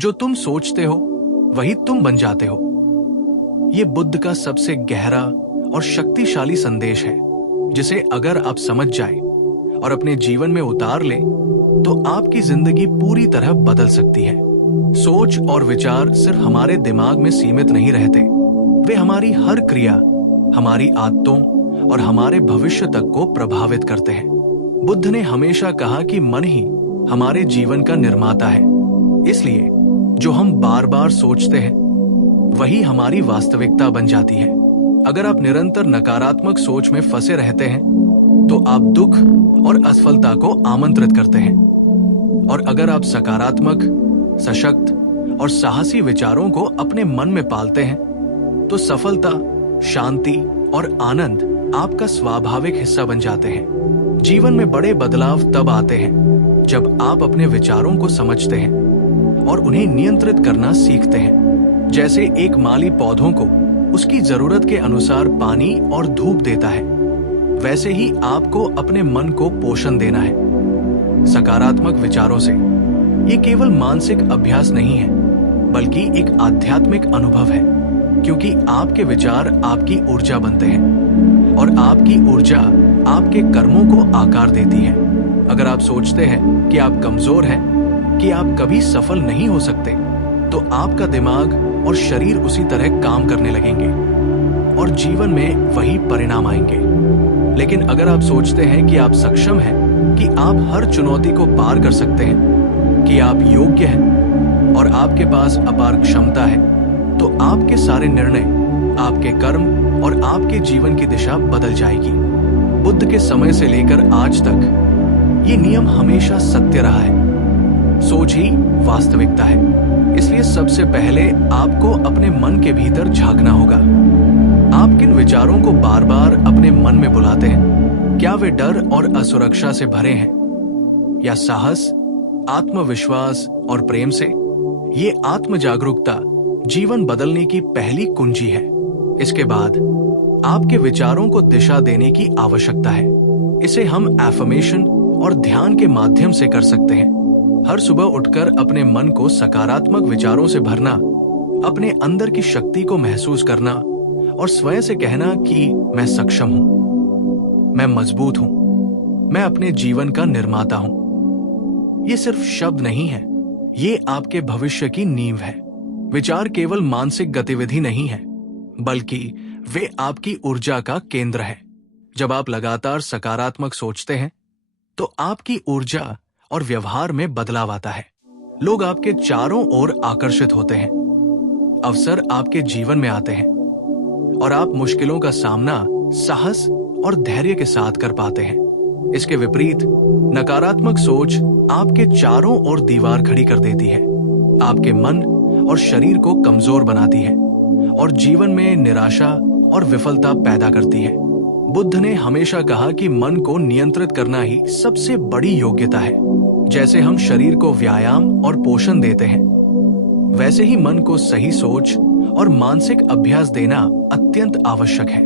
जो तुम सोचते हो वही तुम बन जाते हो। ये बुद्ध का सबसे गहरा और शक्तिशाली संदेश है, जिसे अगर आप समझ जाएं और अपने जीवन में उतार लें तो आपकी जिंदगी पूरी तरह बदल सकती है। सोच और विचार सिर्फ हमारे दिमाग में सीमित नहीं रहते, वे हमारी हर क्रिया, हमारी आदतों और हमारे भविष्य तक को प्रभावित करते हैं। बुद्ध ने हमेशा कहा कि मन ही हमारे जीवन का निर्माता है, इसलिए जो हम बार बार सोचते हैं वही हमारी वास्तविकता बन जाती है। अगर आप निरंतर नकारात्मक सोच में फंसे रहते हैं तो आप दुख और असफलता को आमंत्रित करते हैं, और अगर आप सकारात्मक, सशक्त और साहसी विचारों को अपने मन में पालते हैं तो सफलता, शांति और आनंद आपका स्वाभाविक हिस्सा बन जाते हैं। जीवन में बड़े बदलाव तब आते हैं जब आप अपने विचारों को समझते हैं और उन्हें नियंत्रित करना सीखते हैं। जैसे एक माली पौधों को उसकी जरूरत के अनुसार पानी और धूप देता है, वैसे ही आपको अपने मन को पोषण देना है सकारात्मक विचारों से। ये केवल मानसिक अभ्यास नहीं है, बल्कि एक आध्यात्मिक अनुभव है, क्योंकि आपके विचार आपकी ऊर्जा बनते हैं और आपकी ऊर्जा आपके कर्मों को आकार देती है। अगर आप सोचते हैं कि आप कमजोर हैं, कि आप कभी सफल नहीं हो सकते, तो आपका दिमाग और शरीर उसी तरह काम करने लगेंगे और जीवन में वही परिणाम आएंगे। लेकिन अगर आप सोचते हैं कि आप सक्षम हैं, कि आप हर चुनौती को पार कर सकते हैं, कि आप योग्य हैं और आपके पास अपार क्षमता है, तो आपके सारे निर्णय, आपके कर्म और आपके जीवन की दिशा बदल जाएगी। बुद्ध के समय से लेकर आज तक ये नियम हमेशा सत्य रहा है। सोच ही वास्तविकता है, इसलिए सबसे पहले आपको अपने मन के भीतर झांकना होगा। आप किन विचारों को बार बार अपने मन में बुलाते हैं? क्या वे डर और असुरक्षा से भरे हैं, या साहस, आत्मविश्वास और प्रेम से? ये आत्म जागरूकता जीवन बदलने की पहली कुंजी है। इसके बाद आपके विचारों को दिशा देने की आवश्यकता है। इसे हम एफर्मेशन और ध्यान के माध्यम से कर सकते हैं। हर सुबह उठकर अपने मन को सकारात्मक विचारों से भरना, अपने अंदर की शक्ति को महसूस करना और स्वयं से कहना कि मैं सक्षम हूं, मैं मजबूत हूं, मैं अपने जीवन का निर्माता हूं। ये सिर्फ शब्द नहीं है, ये आपके भविष्य की नींव है। विचार केवल मानसिक गतिविधि नहीं है, बल्कि वे आपकी ऊर्जा का केंद्र है। जब आप लगातार सकारात्मक सोचते हैं तो आपकी ऊर्जा और व्यवहार में बदलाव आता है। लोग आपके चारों ओर आकर्षित होते हैं, अवसर आपके जीवन में आते हैं और आप मुश्किलों का सामना साहस और धैर्य के साथ कर पाते हैं। इसके विपरीत नकारात्मक सोच आपके चारों ओर दीवार खड़ी कर देती है, आपके मन और शरीर को कमजोर बनाती है और जीवन में निराशा और विफलता पैदा करती है। बुद्ध ने हमेशा कहा कि मन को नियंत्रित करना ही सबसे बड़ी योग्यता है। जैसे हम शरीर को व्यायाम और पोषण देते हैं, वैसे ही मन को सही सोच और मानसिक अभ्यास देना अत्यंत आवश्यक है।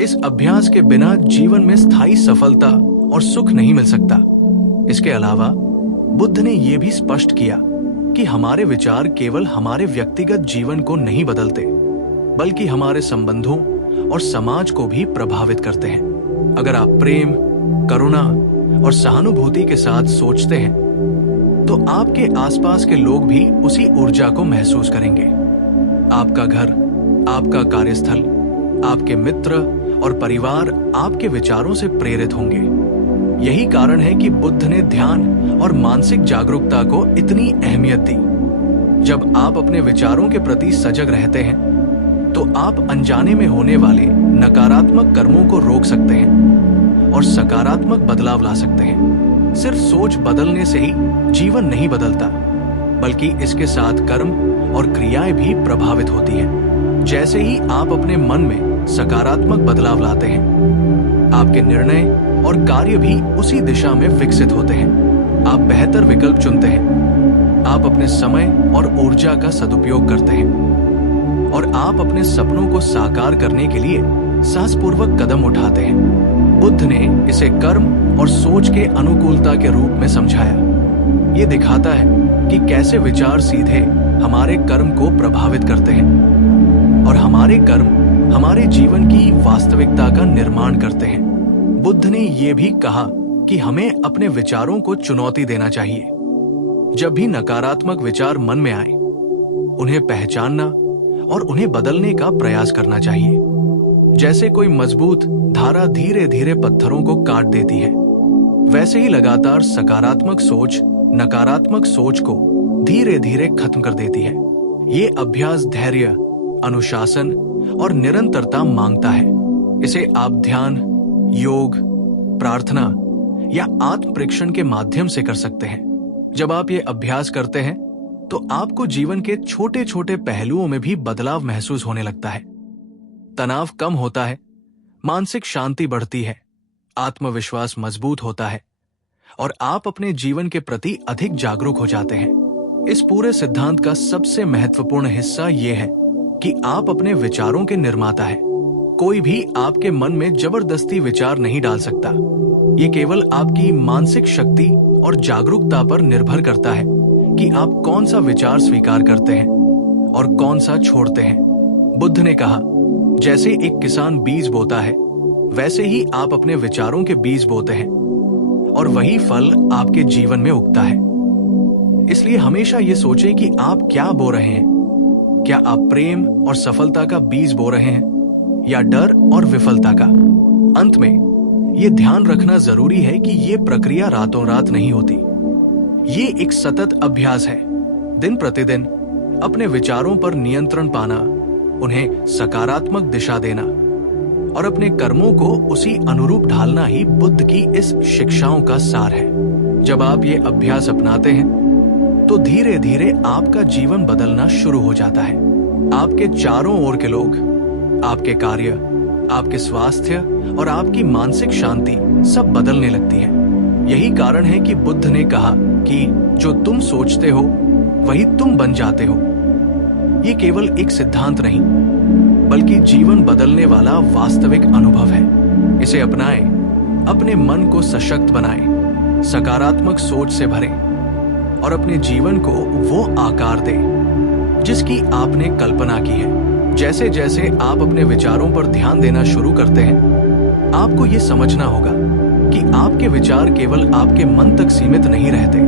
इस अभ्यास के बिना जीवन में स्थायी सफलता और सुख नहीं मिल सकता। इसके अलावा बुद्ध ने यह भी स्पष्ट किया कि हमारे विचार केवल हमारे व्यक्तिगत जीवन को नहीं बदलते, बल्कि हमारे संबंधों और समाज को भी प्रभावित करते हैं। अगर आप प्रेम, करुणा और सहानुभूति के साथ सोचते हैं तो आपके आसपास के लोग भी उसी ऊर्जा को महसूस करेंगे। आपका घर, आपका कार्यस्थल, आपके मित्र और परिवार आपके विचारों से प्रेरित होंगे। यही कारण है कि बुद्ध ने ध्यान और मानसिक जागरूकता को इतनी अहमियत दी। जब आप अपने विचारों के प्रति सजग रहते हैं तो आप अनजाने में होने वाले नकारात्मक कर्मों को रोक सकते हैं और सकारात्मक बदलाव ला सकते हैं। सिर्फ सोच बदलने से ही जीवन नहीं बदलता, बल्कि इसके साथ कर्म और क्रियाएं भी प्रभावित होती हैं। जैसे ही आप अपने मन में सकारात्मक बदलाव लाते हैं, आपके निर्णय और कार्य भी उसी दिशा में विकसित होते हैं। आप बेहतर विकल्प चुनते हैं, आप अपने समय और ऊर्जा का सदुपयोग करते हैं और आप अपने सपनों को साकार करने के लिए साहसपूर्वक कदम उठाते हैं। बुद्ध ने इसे कर्म और सोच के अनुकूलता के रूप में समझाया। ये दिखाता है कि कैसे विचार सीधे हमारे कर्म को प्रभावित करते हैं और हमारे कर्म हमारे जीवन की वास्तविकता का निर्माण करते हैं। बुद्ध ने ये भी कहा कि हमें अपने विचारों को चुनौती देना चाहिए। जब भी नकारात्मक विचार मन में आए, उन्हें पहचानना और उन्हें बदलने का प्रयास करना चाहिए। जैसे कोई मजबूत धारा धीरे धीरे पत्थरों को काट देती है, वैसे ही लगातार सकारात्मक सोच नकारात्मक सोच को धीरे धीरे खत्म कर देती है। ये अभ्यास धैर्य, अनुशासन और निरंतरता मांगता है। इसे आप ध्यान, योग, प्रार्थना या आत्म परीक्षण के माध्यम से कर सकते हैं। जब आप ये अभ्यास करते हैं तो आपको जीवन के छोटे छोटे पहलुओं में भी बदलाव महसूस होने लगता है। तनाव कम होता है, मानसिक शांति बढ़ती है, आत्मविश्वास मजबूत होता है और आप अपने जीवन के प्रति अधिक जागरूक हो जाते हैं। इस पूरे सिद्धांत का सबसे महत्वपूर्ण हिस्सा यह है कि आप अपने विचारों के निर्माता हैं। कोई भी आपके मन में जबरदस्ती विचार नहीं डाल सकता। ये केवल आपकी मानसिक शक्ति और जागरूकता पर निर्भर करता है कि आप कौन सा विचार स्वीकार करते हैं और कौन सा छोड़ते हैं। बुद्ध ने कहा, जैसे एक किसान बीज बोता है, वैसे ही आप अपने विचारों के बीज बोते हैं और वही फल आपके जीवन में उगता है। इसलिए हमेशा ये सोचें कि आप क्या बो रहे हैं। क्या आप प्रेम और सफलता का बीज बो रहे हैं या डर और विफलता का? अंत में ये ध्यान रखना जरूरी है कि ये प्रक्रिया रातों रात नहीं होती। ये एक सतत अभ्यास है। दिन प्रतिदिन अपने विचारों पर नियंत्रण पाना, उन्हें सकारात्मक दिशा देना और अपने कर्मों को उसी अनुरूप ढालना ही बुद्ध की इस शिक्षाओं का सार है। जब आप ये अभ्यास अपनाते हैं तो धीरे धीरे आपका जीवन बदलना शुरू हो जाता है। आपके चारों ओर के लोग, आपके कार्य, आपके स्वास्थ्य और आपकी मानसिक शांति सब बदलने लगती है। यही कारण है कि बुद्ध ने कहा कि जो तुम सोचते हो वही तुम बन जाते हो। ये केवल एक सिद्धांत नहीं, बल्कि जीवन बदलने वाला वास्तविक अनुभव है। इसे अपनाएं, अपने मन को सशक्त बनाएं, सकारात्मक सोच से भरें और अपने जीवन को वो आकार दें जिसकी आपने कल्पना की है। जैसे जैसे आप अपने विचारों पर ध्यान देना शुरू करते हैं, आपको ये समझना होगा कि आपके विचार केवल आपके मन तक सीमित नहीं रहते,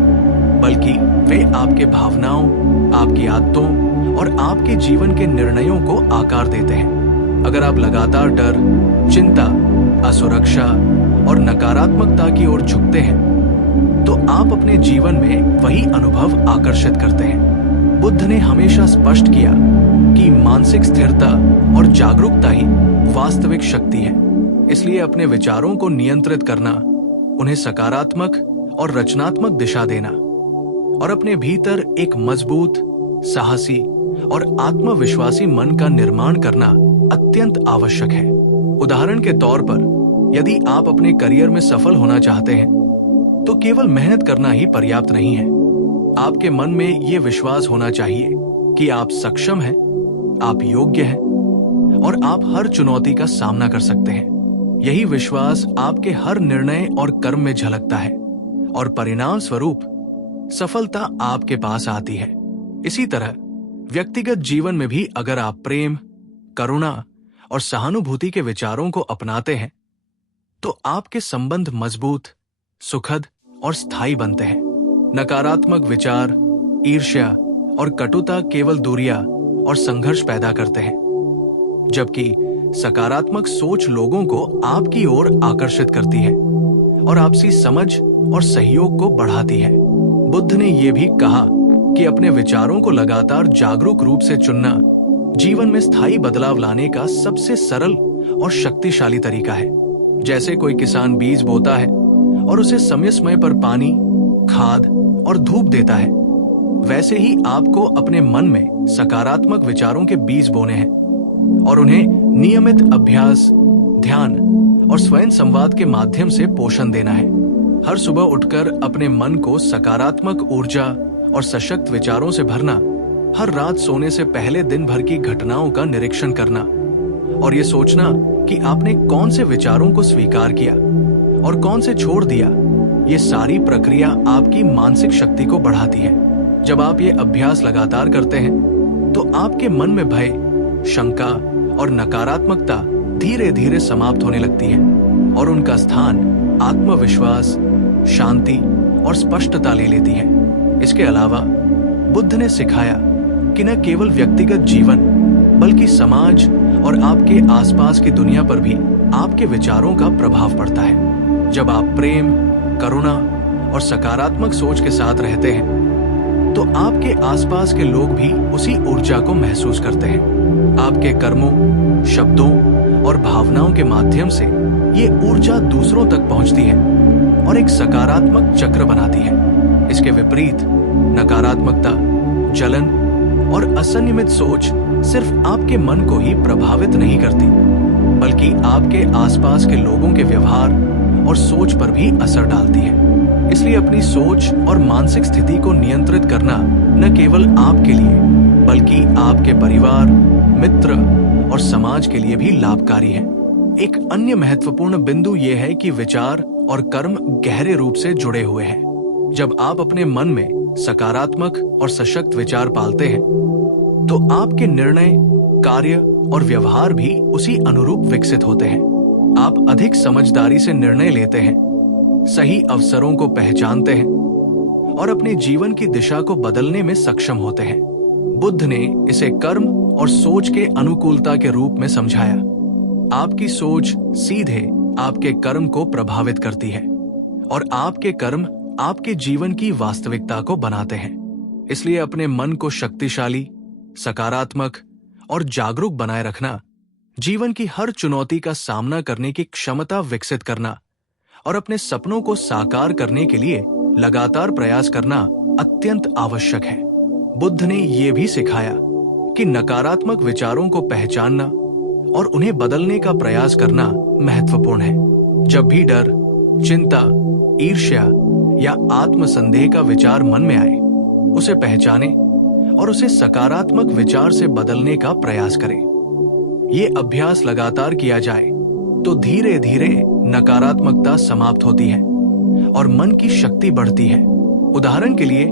बल्कि वे आपके भावनाओं, आपकी आदतों और आपके जीवन के निर्णयों को आकार देते हैं। अगर आप लगातार डर, चिंता, असुरक्षा और नकारात्मकता की ओर झुकते हैं, तो आप अपने जीवन में वही अनुभव आकर्षित करते हैं। बुद्ध ने हमेशा स्पष्ट किया कि मानसिक स्थिरता और जागरूकता ही वास्तविक शक्ति है। इसलिए अपने विचारों को नियंत्रित करना, उन्हें सकारात्मक और रचनात्मक दिशा देना और अपने भीतर एक मजबूत, साहसी और आत्मविश्वासी मन का निर्माण करना अत्यंत आवश्यक है। उदाहरण के तौर पर, यदि आप अपने करियर में सफल होना चाहते हैं, तो केवल मेहनत करना ही पर्याप्त नहीं है। आपके मन में ये विश्वास होना चाहिए कि आप सक्षम हैं, आप योग्य हैं और आप हर चुनौती का सामना कर सकते हैं। यही विश्वास आपके हर निर्णय और कर्म में झलकता है और परिणाम स्वरूप सफलता आपके पास आती है। इसी तरह व्यक्तिगत जीवन में भी अगर आप प्रेम, करुणा और सहानुभूति के विचारों को अपनाते हैं, तो आपके संबंध मजबूत, सुखद और स्थायी बनते हैं। नकारात्मक विचार, ईर्ष्या और कटुता केवल दूरियां और संघर्ष पैदा करते हैं, जबकि सकारात्मक सोच लोगों को आपकी ओर आकर्षित करती है और आपसी समझ और सहयोग को बढ़ाती है। बुद्ध ने यह भी कहा कि अपने विचारों को लगातार जागरूक रूप से चुनना जीवन में स्थायी बदलाव लाने का सबसे सरल और शक्तिशाली तरीका है। जैसे कोई किसान बीज बोता है और उसे समय समय पर पानी, खाद और धूप देता है, वैसे ही आपको अपने मन में सकारात्मक विचारों के बीज बोने हैं और उन्हें नियमित अभ्यास, ध्यान और स्वयं संवाद के माध्यम से पोषण देना है। हर सुबह उठकर अपने मन को सकारात्मक ऊर्जा और सशक्त विचारों से भरना, हर रात सोने से पहले दिन भर की घटनाओं का निरीक्षण करना और ये सोचना कि आपने कौन से विचारों को स्वीकार किया और कौन से छोड़ दिया, ये सारी प्रक्रिया आपकी मानसिक शक्ति को बढ़ाती है। जब आप ये अभ्यास लगातार करते हैं तो आपके मन में भय, शंका और नकारात्मकता धीरे धीरे समाप्त होने लगती है और उनका स्थान आत्मविश्वास, शांति और स्पष्टता ले लेती है। इसके अलावा बुद्ध ने सिखाया कि न केवल व्यक्तिगत जीवन बल्कि समाज और आपके आसपास की दुनिया पर भी आपके विचारों का प्रभाव पड़ता है। जब आप प्रेम, करुणा और सकारात्मक सोच के साथ रहते हैं तो आपके आसपास के लोग भी उसी ऊर्जा को महसूस करते हैं। आपके कर्मों, शब्दों और भावनाओं के माध्यम से ये ऊर्जा दूसरों तक पहुंचती है और एक सकारात्मक चक्र बनाती है। इसके विपरीत नकारात्मकता, जलन और असंयमित सोच सिर्फ आपके मन को ही प्रभावित नहीं करती बल्कि आपके आसपास के लोगों के व्यवहार और सोच पर भी असर डालती है। इसलिए अपनी सोच और मानसिक स्थिति को नियंत्रित करना न केवल आपके लिए बल्कि आपके परिवार, मित्र और समाज के लिए भी लाभकारी है। एक अन्य महत्वपूर्ण बिंदु यह है कि विचार और कर्म गहरे रूप से जुड़े हुए हैं। जब आप अपने मन में सकारात्मक और सशक्त विचार पालते हैं तो आपके निर्णय, कार्य और व्यवहार भी उसी अनुरूप विकसित होते हैं। आप अधिक समझदारी से निर्णय लेते हैं, सही अवसरों को पहचानते हैं और अपने जीवन की दिशा को बदलने में सक्षम होते हैं। बुद्ध ने इसे कर्म और सोच के अनुकूलता के रूप में समझाया। आपकी सोच सीधे आपके कर्म को प्रभावित करती है और आपके कर्म आपके जीवन की वास्तविकता को बनाते हैं। इसलिए अपने मन को शक्तिशाली, सकारात्मक और जागरूक बनाए रखना, जीवन की हर चुनौती का सामना करने की क्षमता विकसित करना और अपने सपनों को साकार करने के लिए लगातार प्रयास करना अत्यंत आवश्यक है। बुद्ध ने यह भी सिखाया कि नकारात्मक विचारों को पहचानना और उन्हें बदलने का प्रयास करना महत्वपूर्ण है। जब भी डर, चिंता, ईर्ष्या या आत्मसंदेह का विचार मन में आए, उसे पहचानें और उसे सकारात्मक विचार से बदलने का प्रयास करें। ये अभ्यास लगातार किया जाए तो धीरे धीरे नकारात्मकता समाप्त होती है और मन की शक्ति बढ़ती है। उदाहरण के लिए,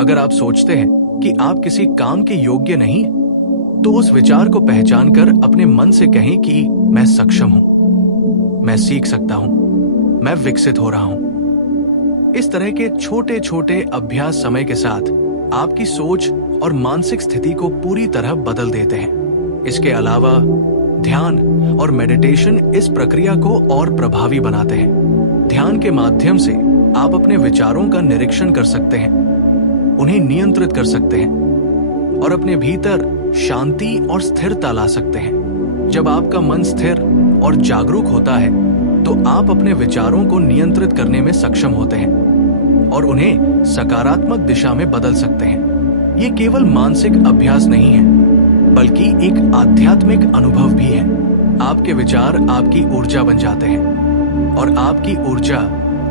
अगर आप सोचते हैं कि आप किसी काम के योग्य नहीं, तो उस विचार को पहचानकर अपने मन से कहें कि मैं सक्षम हूं, मैं सीख सकता हूं, मैं विकसित हो रहा हूं। इस तरह के छोटे छोटे अभ्यास समय के साथ आपकी सोच और मानसिक स्थिति को पूरी तरह बदल देते हैं। इसके अलावा ध्यान और मेडिटेशन इस प्रक्रिया को और प्रभावी बनाते हैं। ध्यान के माध्यम से आप अपने विचारों का निरीक्षण कर सकते हैं, उन्हें नियंत्रित कर सकते हैं और अपने भीतर शांति और स्थिरता ला सकते हैं। जब आपका मन स्थिर और जागरूक होता है तो आप अपने विचारों को नियंत्रित करने में सक्षम होते हैं और उन्हें सकारात्मक दिशा में बदल सकते हैं। ये केवल मानसिक अभ्यास नहीं है बल्कि एक आध्यात्मिक अनुभव भी है। आपके विचार आपकी ऊर्जा बन जाते हैं और आपकी ऊर्जा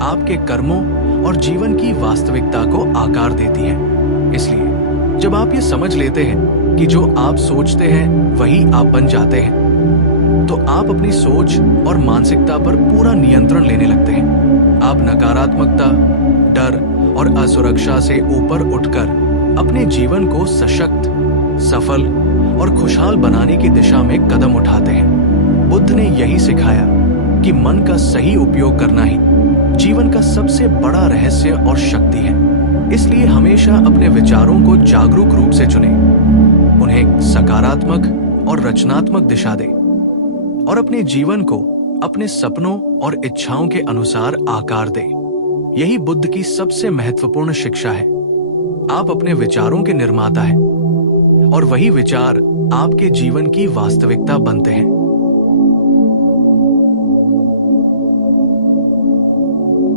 आपके कर्मों और जीवन की वास्तविकता को आकार देती है। इसलिए जब आप ये समझ लेते हैं कि जो आप सोचते हैं वही आप बन जाते हैं, तो आप अपनी सोच और मानसिकता पर पूरा नियंत्रण लेने लगते हैं। आप नकारात्मकता, डर और असुरक्षा से ऊपर उठकर अपने जीवन को सशक्त, सफल और खुशहाल बनाने की दिशा में कदम उठाते हैं। बुद्ध ने यही सिखाया कि मन का सही उपयोग करना ही जीवन का सबसे बड़ा रहस्य और शक्ति है। इसलिए हमेशा अपने विचारों को जागरूक रूप से चुनें, उन्हें सकारात्मक और रचनात्मक दिशा दें और अपने जीवन को अपने सपनों और इच्छाओं के अनुसार आकार दें। यही बुद्ध की सबसे महत्वपूर्ण शिक्षा है। आप अपने विचारों के निर्माता हैं और वही विचार आपके जीवन की वास्तविकता बनते हैं।